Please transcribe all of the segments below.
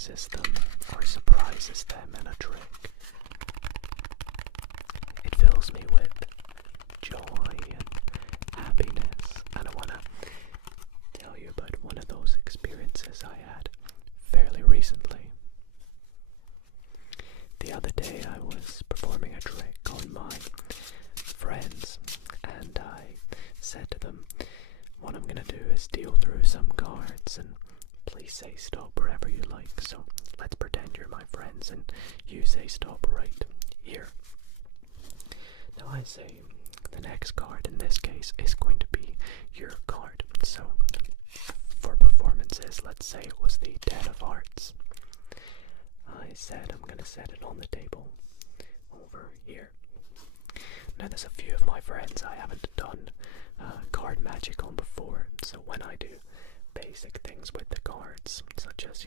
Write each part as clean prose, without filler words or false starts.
amazes them or surprises them in a trick. It fills me with joy and happiness, and I want to tell you about one of those experiences I had fairly recently. The other day I was performing a trick on my friends, and I said to them, what I'm going to do is deal through some cards, and please say stop wherever you like. So let's pretend you're my friends and you say stop right here. Now I say the next card in this case is going to be your card. So for performances, let's say it was the 10 of hearts. I said I'm going to set it on the table over here. Now there's a few of my friends I haven't done card magic on before, so when I do basic things with the cards, such as,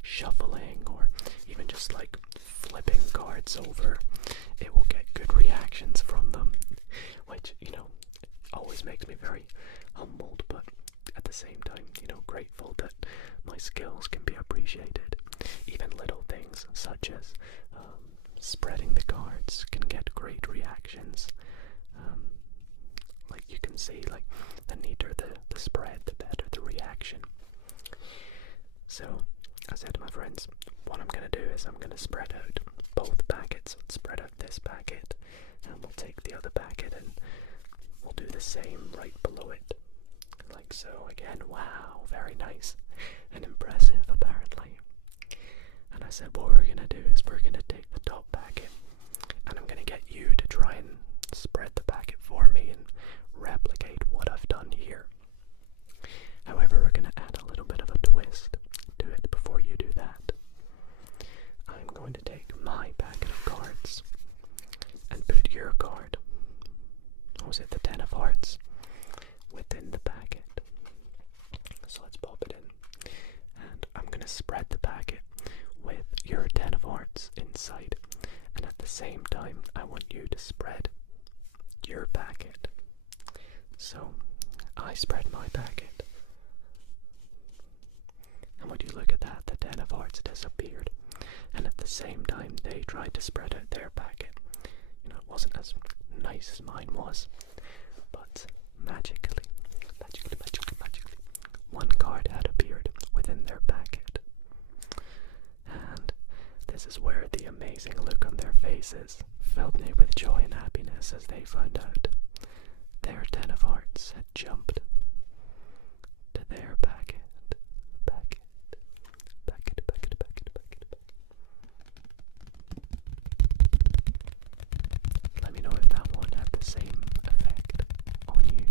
shuffling or even just like flipping cards over, it will get good reactions from them, which, always makes me very humbled, but at the same time, grateful that my skills can be appreciated. Even little things such as spreading the cards can get great reactions. Like you can see, like the neater the spread, the better the reaction. So I said to my friends, what I'm going to do is I'm going to spread out both packets. Let's spread out this packet, and we'll take the other packet and we'll do the same right below it. Like so. Again, wow, very nice and impressive apparently. And I said, what we're going to do is we're going to take the top packet, and I'm going to get you to try and spread the packet for me and replicate what I've done here. However, we're going to add a little bit of a twist to it before you do that. I'm going to take my packet of cards and put your card, what was it, the 10 of hearts, within the packet. So let's pop it in, and I'm going to spread the packet with your 10 of hearts inside, and at the same time I want you to spread your packet. So I spread my packet, and would you look at that, the 10 of hearts disappeared, and at the same time they tried to spread out their packet. It wasn't as nice as mine was, but magically, one card had appeared within their packet. And this is where the amazing look on their faces filled me with joy and happiness as they found out their 10 of hearts had jumped to their packet. Let me know if that one had the same effect on you.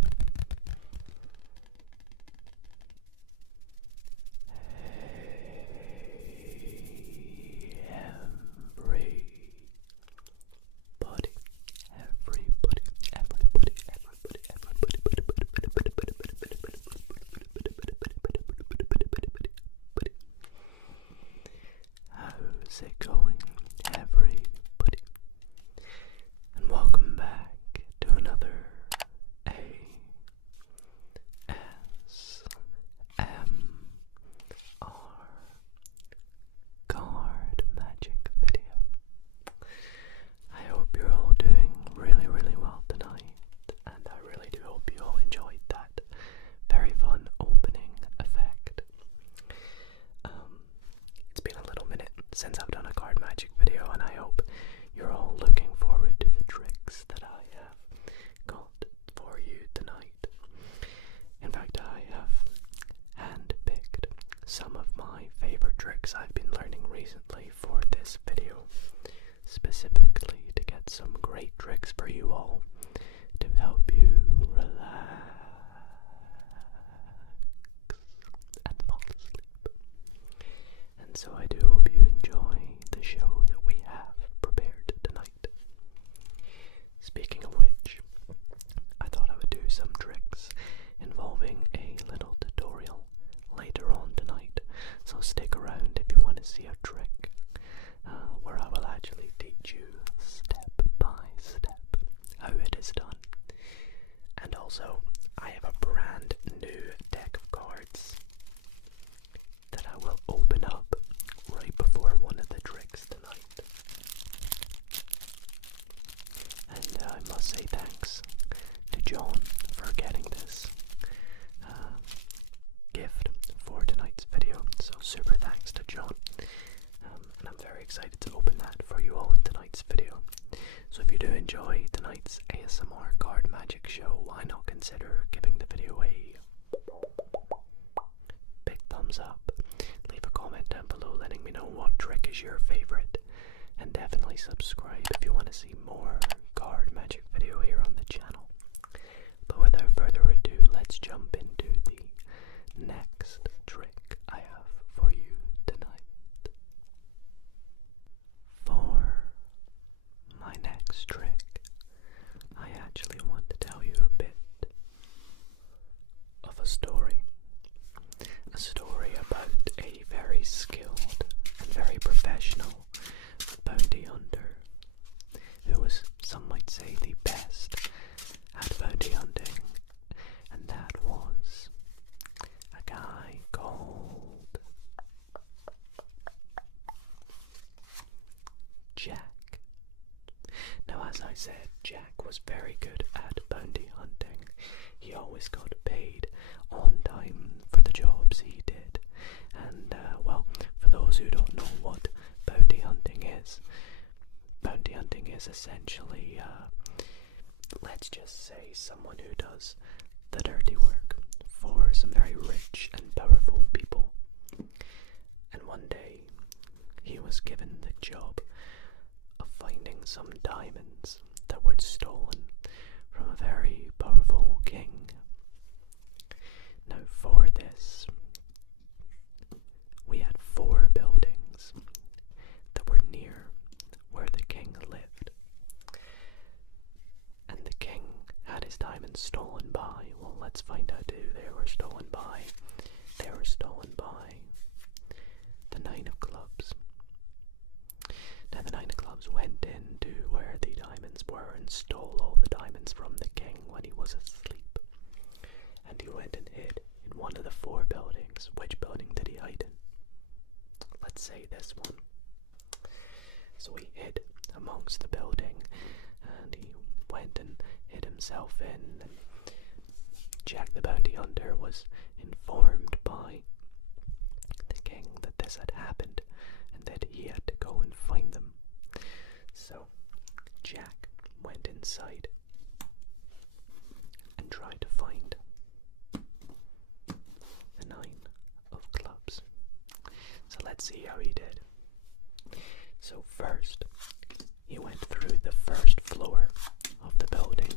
How's it going, everybody? And welcome back to another ASMR card magic video. I hope you're all doing really, really well tonight, and I really do hope you all enjoyed that very fun opening effect. It's been a little minute since I've done a card magic video, and I hope you're all looking forward to the tricks that I have got for you tonight. In fact, I have handpicked some of my favorite tricks I've been learning recently for this video, specifically to get some great tricks for you all to help you relax and fall asleep. And so I do hope you enjoy the show that we have prepared tonight. Speaking of which, I thought I would do some tricks involving a little tutorial later on tonight, so stick around if you want to see a trick where I will actually teach you step by step how it is done. And also, I have a brand new deck of cards that I will open up very excited to open that for you all in tonight's video. So if you do enjoy tonight's ASMR card magic show, why not consider giving the video a big thumbs up. Leave a comment down below letting me know what trick is your favorite, and definitely subscribe if you want to see more card magic video here on the channel. But without further ado, let's jump into the next trick I have for you tonight. For my next trick, I actually want to tell you a bit of a story. A story about a very skilled and very professional bounty hunter who was, some might say, the best at bounty hunting, and that was a guy called Jack. Now, as I said, Jack was very good at bounty hunting. He always got paid on time for the jobs he did. And, well, for those who don't know what bounty hunting is essentially, let's just say, someone who does the dirty work for some very rich and powerful people. And one day, he was given the job of finding some diamonds that were stolen from a very powerful king. Now, for this, we had 4 buildings that were near where the king lived. And the king had his diamonds stolen by, well, let's find out who they were stolen by. They were stolen by the 9 of clubs. Now, the 9 of clubs went into where the diamonds were and stole all the diamonds from the king when he was asleep. And he went and hid in one of the 4 buildings. Which building did he hide in? Let's say this one. So he hid amongst the building, and he went and hid himself in, and Jack the bounty hunter was informed by the king that this had happened and that he had to go and find them. So Jack went inside and tried to find the 9 of clubs. So let's see how he did. So first, he went through the first floor of the building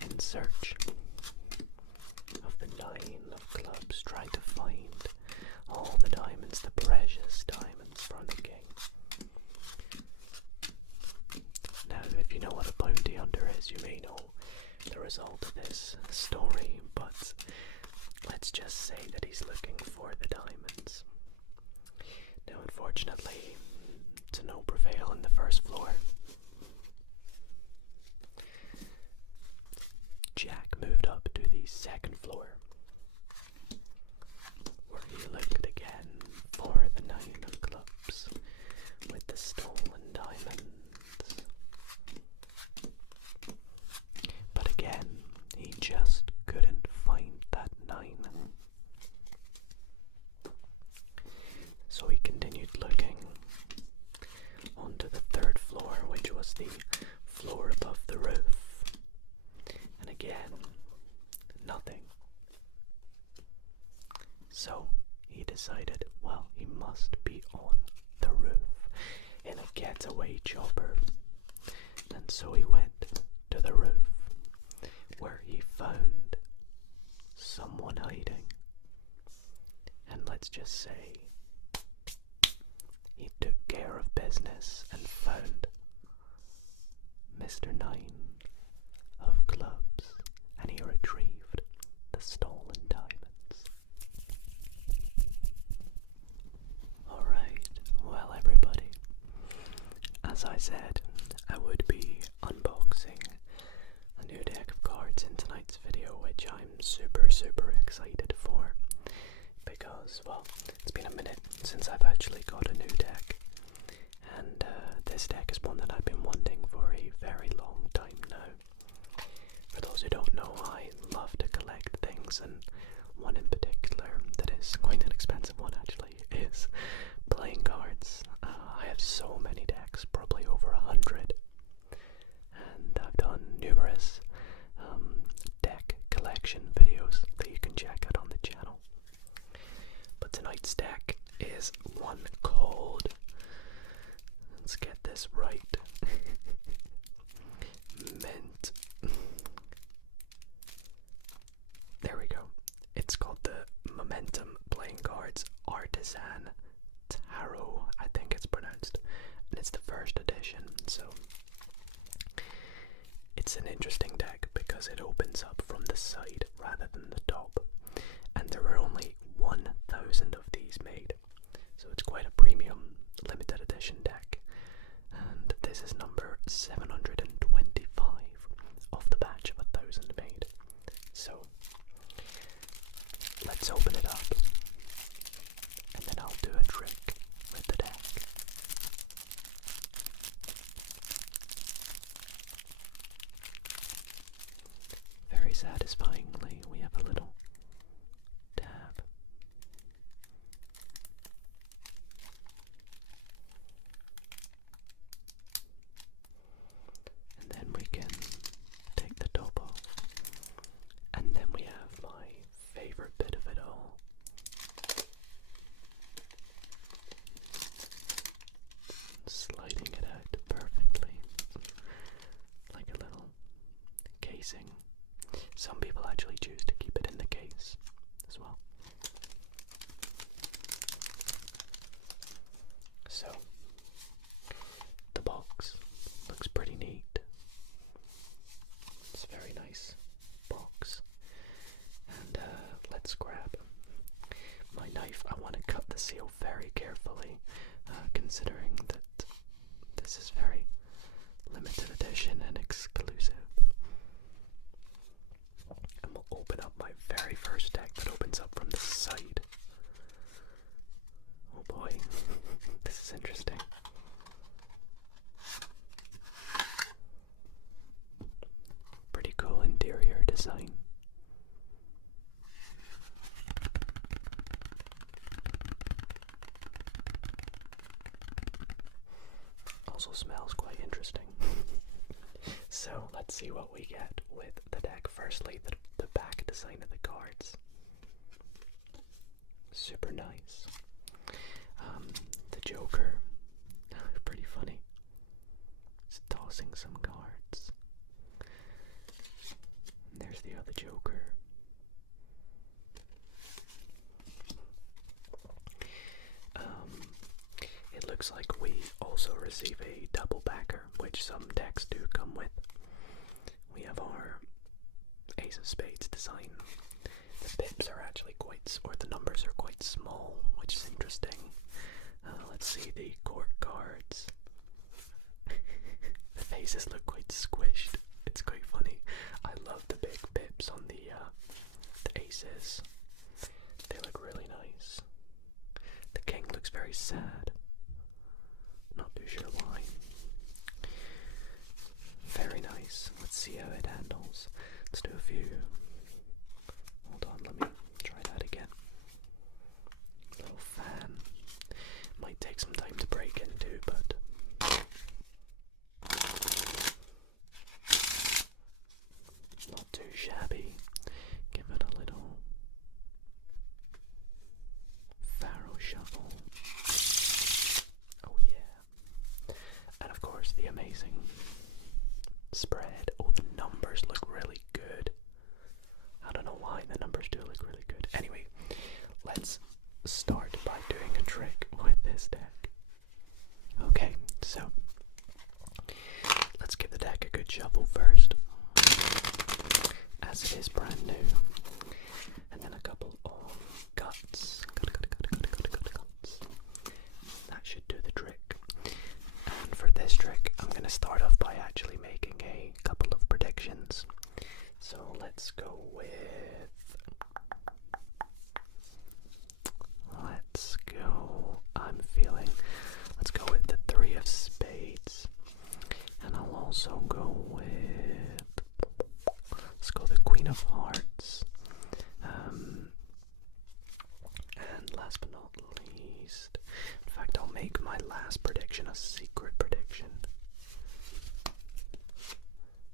in search of the 9 of clubs, trying to find all the diamonds, the precious diamonds from the king. Now, if you know what a bounty hunter is, you may know the result of this story, but let's just say that he's looking for the diamonds. Now, unfortunately, to no prevail on the first floor, Jack moved up to the second floor, where he looked again for the 9 of clubs with the stolen diamonds. But again, he just couldn't find that 9. So he continued looking onto the 3rd floor, which was the floor above the roof. And again, nothing. So he decided, well, he must be on the roof in a getaway chopper. And so he went to the roof, where he found someone hiding. And let's just say, he took care of business and found Mr. 9 of clubs, and he retrieved the stolen diamonds. Alright, well everybody, as I said, I would be unboxing a new deck of cards in tonight's video, which I'm super excited for, because, well, it's been a minute since I've actually got a new deck, and this deck is one that I've been wanting for a very long time now. For those who don't know, I love to collect things, and one in particular that is quite an expensive one actually is playing cards. I have so It's an interesting deck because it opens up from the side rather than the top, and there were only 1,000 of these made, so it's quite a premium limited edition deck. And this is number 725 of the batch of 1,000 made. So let's open it up, and then I'll do a trick with the deck. Very satisfyingly, we have a little tab. And then we can take the top off. And then we have my favorite bit of it all. Sliding it out perfectly, like a little casing. Some people actually choose to keep it in the case as well. So, the box looks pretty neat. It's a very nice box. And let's grab my knife. I want to cut the seal very carefully, considering that this is very limited edition and exclusive. And we'll open up my very first deck that opens up from the side. Oh boy, this is interesting. Pretty cool interior design. Also smells quite interesting. So let's see what we get with the deck. Firstly, the back design of the cards. Super nice. The Joker, pretty funny. He's tossing some cards. And there's the other Joker. It looks like we also receive a double backer, which some decks do come with. We have our Ace of Spades design. The pips are actually or the numbers are quite small, which is interesting. Let's see the court cards. The faces look quite squished. It's quite funny. I love the big pips on the aces. They look really nice. The king looks very sad. Not too sure why. Very nice. Let's see how it handles. Let's do a few. Hold on, let me try that again. Little fan. Might take some time to break into, but not too shabby. Give it a little Pharaoh shuffle. Oh yeah. And of course the amazing spread. Oh, the numbers look really good. I don't know why, the numbers do look really good. Anyway, let's start by doing a trick with this deck. Okay, so let's give the deck a good shuffle first, as it is brand new. And then a couple of cuts. That should do the trick. And for this trick, I'm going to start off by actually making a couple of predictions. So let's go with... Let's go with the Three of Spades. And I'll also go with... Let's go the Queen of Hearts. And last but not least... In fact, I'll make my last prediction a secret prediction.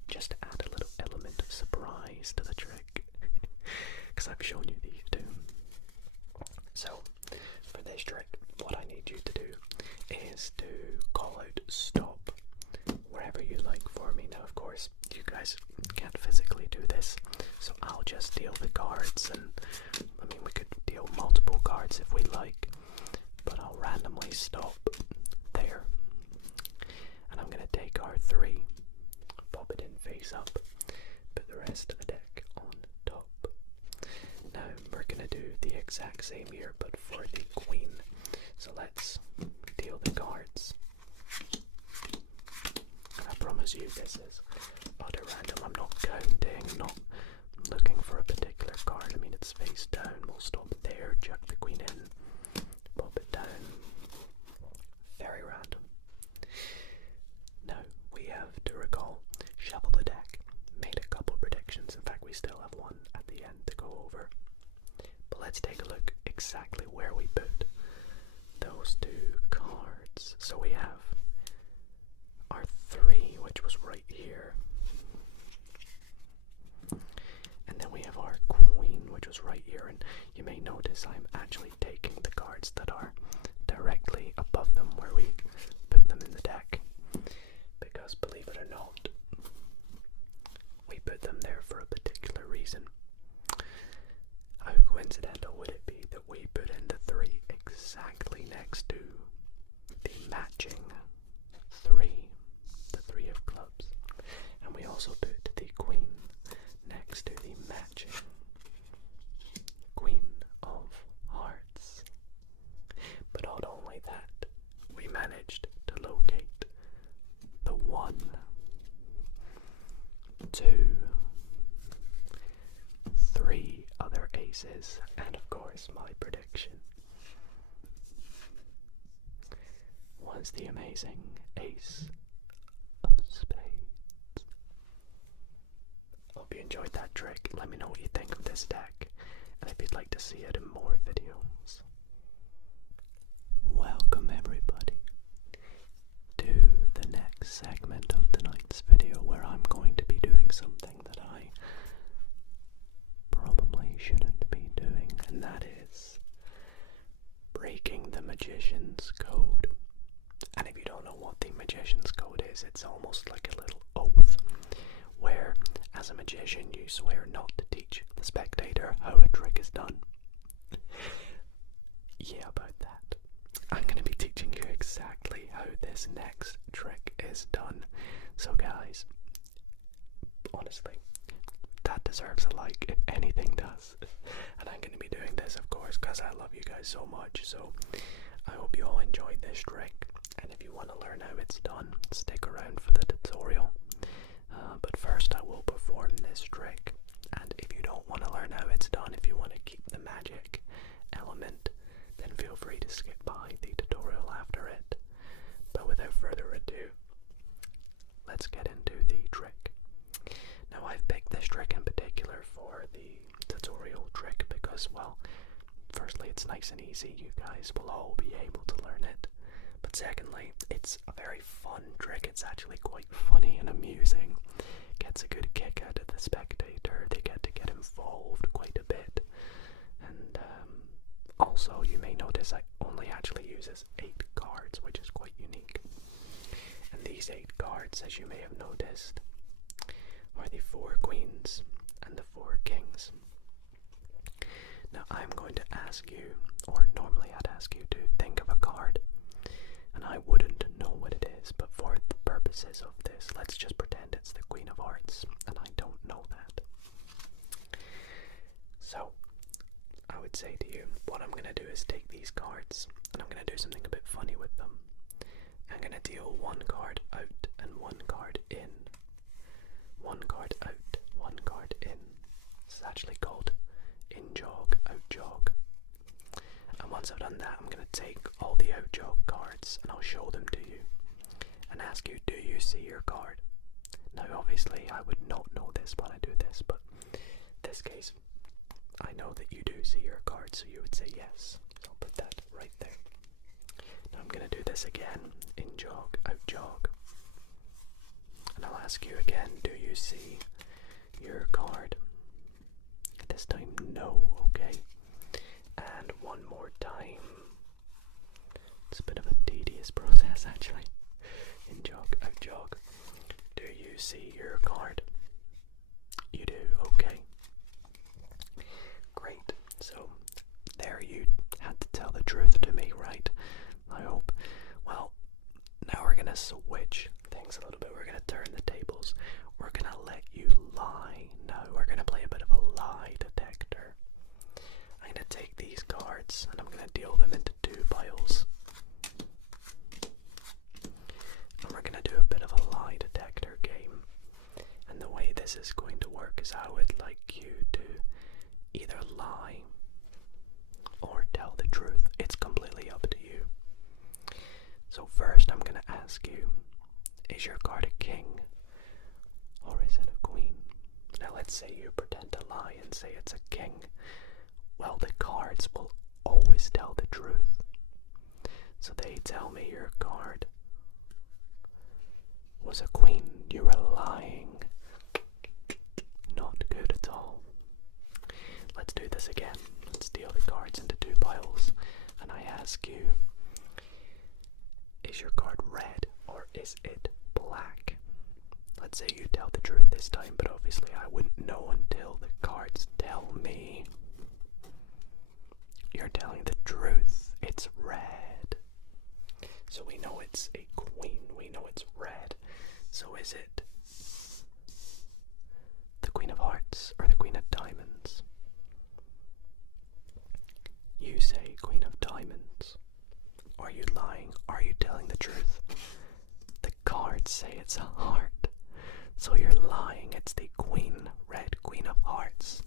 Just to add a little element of surprise to the trick. Because I've shown you these two. So, for this trick, what I need you to do is to call out stop wherever you like for me. Now, of course, you guys can't physically do this, so I'll just deal the cards, and I mean, we could deal multiple cards if we like, but I'll randomly stop there. And I'm going to take our 3, pop it in face up, rest of the deck on top. Now we're gonna do the exact same here, but for the queen. So let's deal the cards. And I promise you this is utter random. I'm not counting, I'm not looking for a particular card. I mean, it's face down. We'll stop there, chuck the queen in, pop it down. Very random. Now we have to recall, shuffle the deck, made a couple predictions. In fact, we still have one at the end to go over. But let's take a look exactly where we put those two cards. So we have our 3, which was right here. And then we have our queen, which was right here. And you may notice I'm actually taking the cards that are directly above them, where we put them in the deck. Because believe it or not, we put them there for a particular reason. How coincidental would it be that we put in the 3 exactly next to the matching 3, the 3 of clubs, and we also put the queen next to the matching queen of hearts. But not only that, we managed to locate the 1, 2, 3 other aces, and of course my prediction was the amazing ace of spades. Hope you enjoyed that trick. Let me know what you think of this deck, and if you'd like to see it in more videos. Welcome everybody to the next segment of tonight's video, where I'm going to be doing something that I probably shouldn't be doing, and that is breaking the magician's code. And if you don't know what the magician's code is, it's almost like a little oath, where as a magician you swear not to teach the spectator how a trick is done. Yeah, about that. I'm going to be teaching you exactly how this next trick is done. So guys, honestly, that deserves a like if anything does. And I'm going to be doing this, of course, because I love you guys so much. So I hope you all enjoyed this trick. And if you want to learn how it's done, stick around for the tutorial. But first I will perform this trick. And if you don't want to learn how it's done, if you want to keep the magic element, then feel free to skip by the tutorial after it. But without further ado, let's get into the trick. Now I've picked this trick in particular for the tutorial trick because, well, firstly it's nice and easy, you guys will all be able to learn it. But secondly, it's a very fun trick. It's actually quite funny and amusing. Gets a good kick out of the spectator. They get to get involved quite a bit. And also, you may notice I only actually uses 8 cards, which is quite unique. And these 8 cards, as you may have noticed, are the 4 queens and the 4 kings. Now I'm going to ask you, or normally I'd ask you to think of a card, and I wouldn't know what it is, but for the purposes of this, let's just pretend it's the Queen of Hearts, and I don't know that. So, I would say to you, what I'm going to do is take these cards, and I'm going to do something a bit funny with them. I'm going to deal 1 card out and 1 card in. 1 card out, 1 card in. It's actually called in jog, out jog. And once I've done that, I'm going to take all the out jog cards and I'll show them to you and ask you, do you see your card? Now obviously I would not know this when I do this, but in this case I know that you do see your card, so you would say yes. So I'll put that right there. Now I'm going to do this again, in jog, out jog. And I'll ask you again, do you see your card? This time, no, okay? And one more time. It's a bit of a tedious process, actually. In jog, out jog. Do you see your card? You do, okay. Great. So, there you had to tell the truth to me, right? I hope. Well, now we're going to switch things a little bit. We're going to turn the tables. We're going to let you lie now. So first I'm going to ask you, is your card a king or is it a queen? Now let's say you pretend to lie and say it's a king. Well, the cards will always tell the truth. So they tell me your card was a queen. You were lying. Not good at all. Let's do this again. Let's deal the cards into two piles. And I ask you, is your card red or is it black? Let's say you tell the truth this time, but obviously I wouldn't know until the cards tell me you're telling the truth. It's red. So we know it's a queen. We know it's red. So is it the Queen of Hearts or the Queen of Diamonds? You say Queen of Diamonds. Are you lying? Are you telling the truth? The cards say it's a heart. So you're lying. It's the Queen, red Queen of Hearts,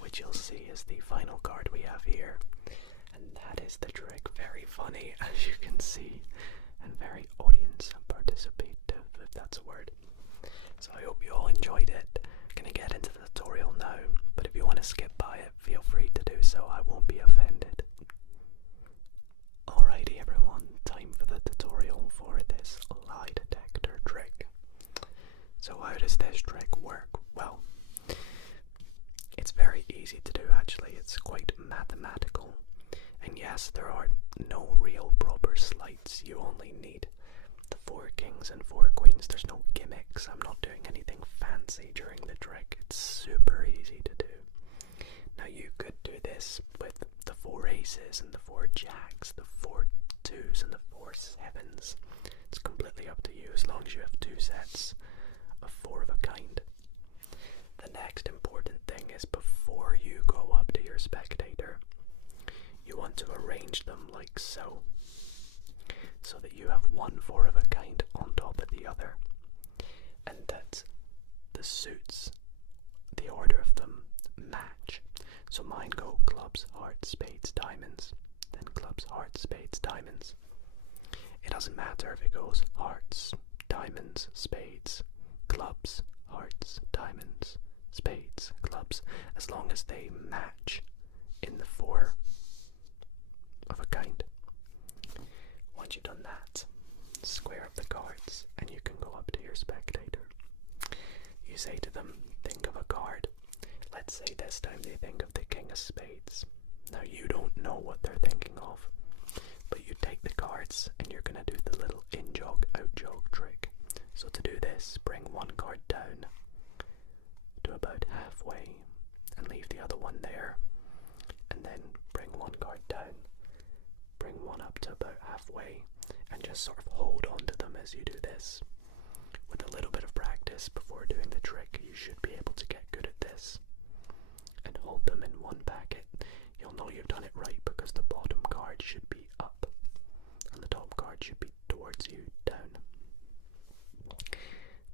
which you'll see is the final card we have here. And that is the trick. Very funny, as you can see, and very audience participative, if that's a word. So I hope you all enjoyed it. Gonna get into the tutorial now, but if you want to skip by it, feel free to do so. I won't be offended. Alrighty everyone, time for the tutorial for this lie detector trick. So how does this trick work? Well, it's very easy to do actually. It's quite mathematical. And yes, there are no real proper sleights. You only need the 4 kings and 4 queens. There's no gimmicks. I'm not doing anything fancy during the trick. It's super easy to do. Now you could do this with the 4 aces and the 4 jacks, the 4 twos and the 4 sevens. It's completely up to you as long as you have 2 sets of 4 of a kind. The next important thing is before you go up to your spectator, you want to arrange them like so that you have 1 4 of a kind on top of the other, and that the suits, the order of them, match. So mine go clubs, hearts, spades, diamonds, then clubs, hearts, spades, diamonds. It doesn't matter if it goes hearts, diamonds, spades, clubs, hearts, diamonds, spades, clubs, as long as they match in the 4 of a kind. Once you've done that, square up the cards and you can go up to your spectator. You say to them, think of a card. Let's say this time they think of the King of Spades. Now you don't know what they're thinking of, but you take the cards and you're going to do the little in-jog, out-jog trick. So to do this, bring 1 card down to about halfway and leave the other one there, and then bring 1 card down, bring 1 up to about halfway, and just sort of hold on to them as you do this. With a little bit of practice before doing the trick, you should be able to get good at this. And hold them in 1 packet. You'll know you've done it right because the bottom card should be up and the top card should be towards you, down.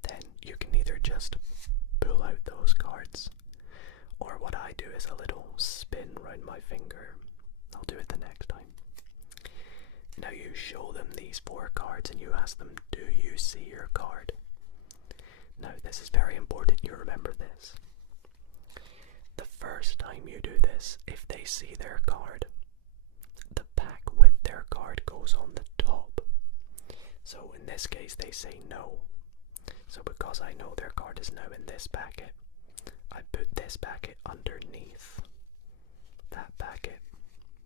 Then you can either just pull out those cards, or what I do is a little spin round my finger. I'll do it the next time. Now you show them these 4 cards and you ask them, do you see your card? Now this is very important you remember this. The first time you do this, if they see their card, the pack with their card goes on the top. So in this case they say no. So because I know their card is now in this packet, I put this packet underneath that packet,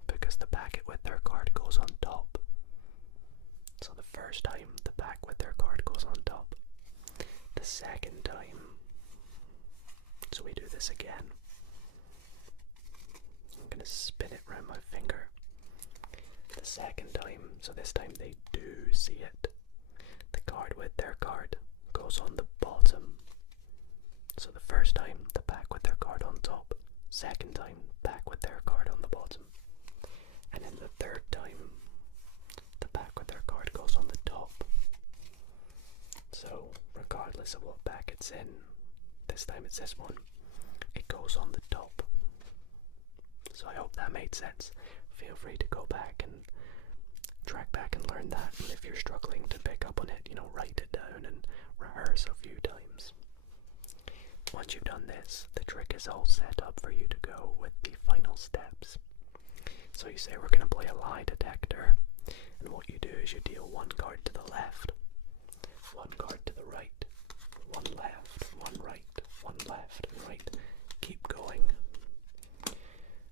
because the packet with their card goes on top. So the first time the pack with their card goes on top. The second time, so we do this again. I'm going to spin it around my finger. The second time, so this time they do see it. The card with their card goes on the bottom. So the first time, the pack with their card on top. Second time, pack with their card on the bottom. And then the third time, the pack with their card goes on the top. So regardless of what pack it's in, this time it's this one, it goes on the top. So I hope that made sense. Feel free to go back and track back and learn that. And if you're struggling to pick up on it, you know, write it down and rehearse a few times. Once you've done this, the trick is all set up for you to go with the final steps. So you say we're going to play a lie detector, and what you do is you deal one card to the left, one card to the right, one left, one right, one left, and right. Keep going,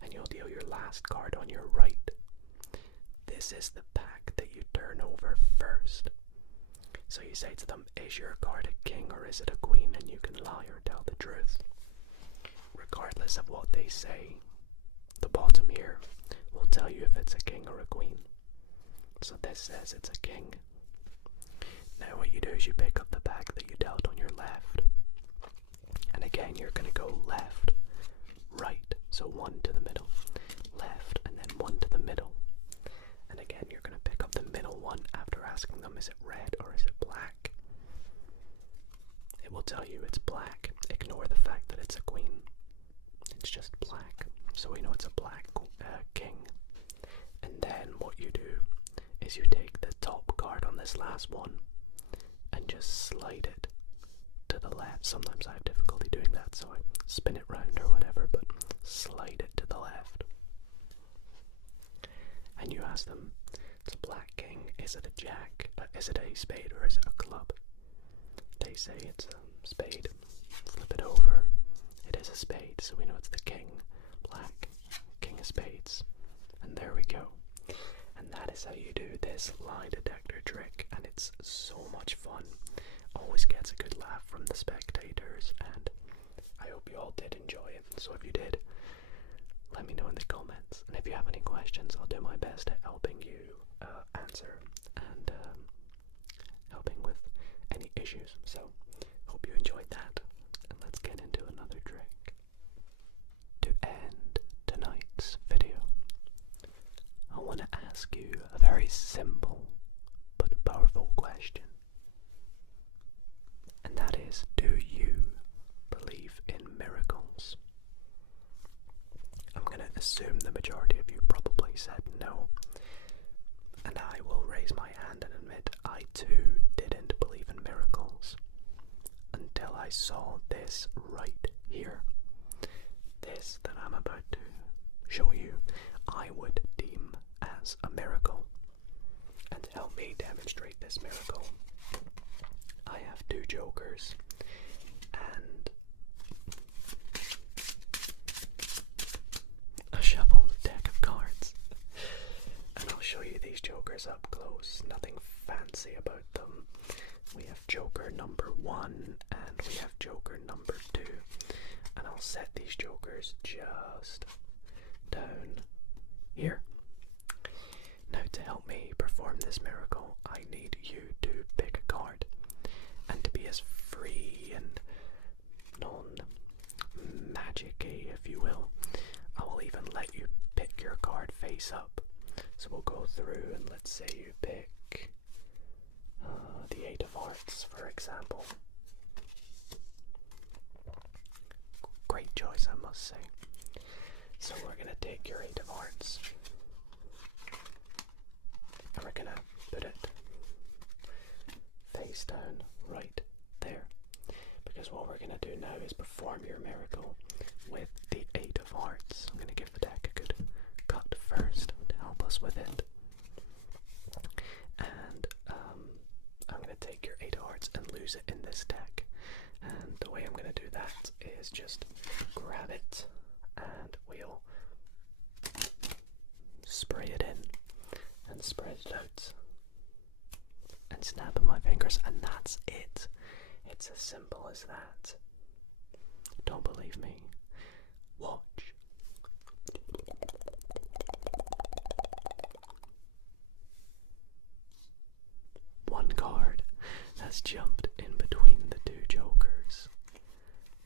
and you'll deal your last card on your right. This is the pack that you turn over first. So you say to them, is your card a king or is it a queen? And you can lie or tell the truth. Regardless of what they say, the bottom here will tell you if it's a king or a queen. So this says it's a king. Now what you do is you pick up the pack that you dealt on your left. And again, you're going to go left, right, so one to the middle, left, and then one to the middle. And again, you're going to pick up the middle one after asking them, is it red or is it black? It will tell you it's black. Ignore the fact that it's a queen. It's just black. So we know it's a black king. And then what you do is you take the top card on this last one and just slide it to the left. Sometimes I have difficulty doing that, so I spin it round or whatever, but slide it to the left. And you ask them, it's a black king, is it a jack, is it a spade or is it a club? They say it's a spade. Flip it over, it is a spade, so we know it's the king, black, king of spades. And there we go. And that is how you do this lie detector trick, and it's so much fun. Always gets a good laugh from the spectators, and I hope you all did enjoy it. So if you did, let me know in the comments, and if you have any questions, I'll do my best at helping you answer and helping with any issues. So hope you enjoyed that, and let's get into another trick. To end tonight's video, I want to ask you a very simple but powerful question, and that is, do you believe in miracles? I'm going to assume the majority of you probably said no, and I will raise my hand and admit I too didn't believe in miracles until I saw this right here. This that I'm about to show you, I would deem as a miracle. And to help me demonstrate this miracle, I have two jokers and a shuffled deck of cards. And I'll show you these jokers up close. Nothing fancy about them. We have joker number 1 and we have joker number 2. And I'll set these jokers just down here. Now, to help me perform this miracle, I need you to pick a card, and to be as free and non-magic-y, if you will, I will even let you pick your card face up. So we'll go through, and let's say you pick the 8 of Hearts, for example. Great choice, I must say. So we're going to take your 8 of Hearts, and we're going to put it face down right there. Because what we're going to do now is perform your miracle with the 8 of Hearts. I'm going to give the deck a good cut first to help us with it. And I'm going to take your 8 of Hearts and lose it in this deck. And the way I'm going to do that is just grab it and we'll spray it in and spread it out and snap in my fingers, and that's it. It's as simple as that. Don't believe me? Watch. One card has jumped in between the two jokers,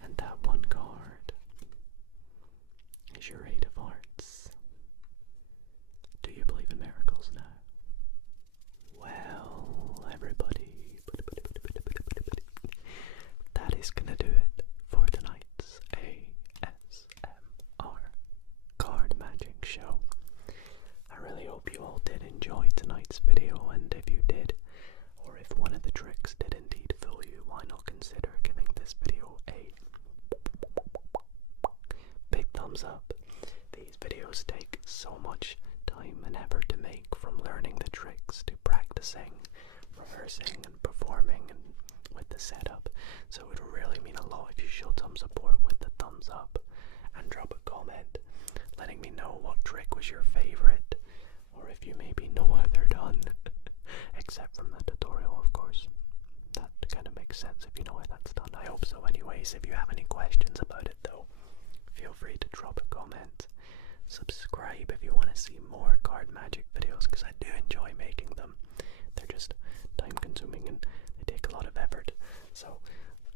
and that one card is your 8 of Hearts. Do you believe in miracles now? Well, everybody, that is gonna do it for tonight's ASMR card magic show. I really hope you all did enjoy tonight's tricks did indeed fool you, why not consider giving this video a big thumbs up. These videos take so much time and effort to make, from learning the tricks to practicing, rehearsing and performing and with the setup. So it would really mean a lot if you showed some support with the thumbs up and drop a comment letting me know what trick was your favorite, or if you maybe know how they're done, except from the tutorial, of course. That kind of makes sense if you know how that's done. I hope so. Anyways, if you have any questions about it though, feel free to drop a comment. Subscribe if you want to see more card magic videos, because I do enjoy making them. They're just time consuming and they take a lot of effort. So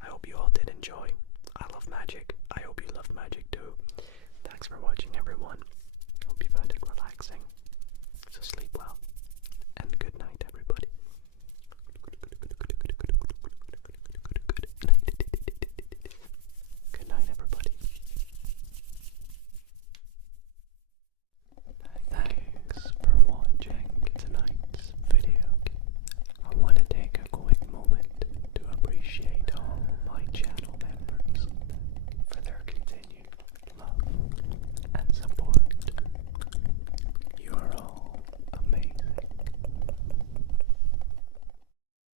I hope you all did enjoy. I love magic. I hope you love magic too. Thanks for watching, everyone.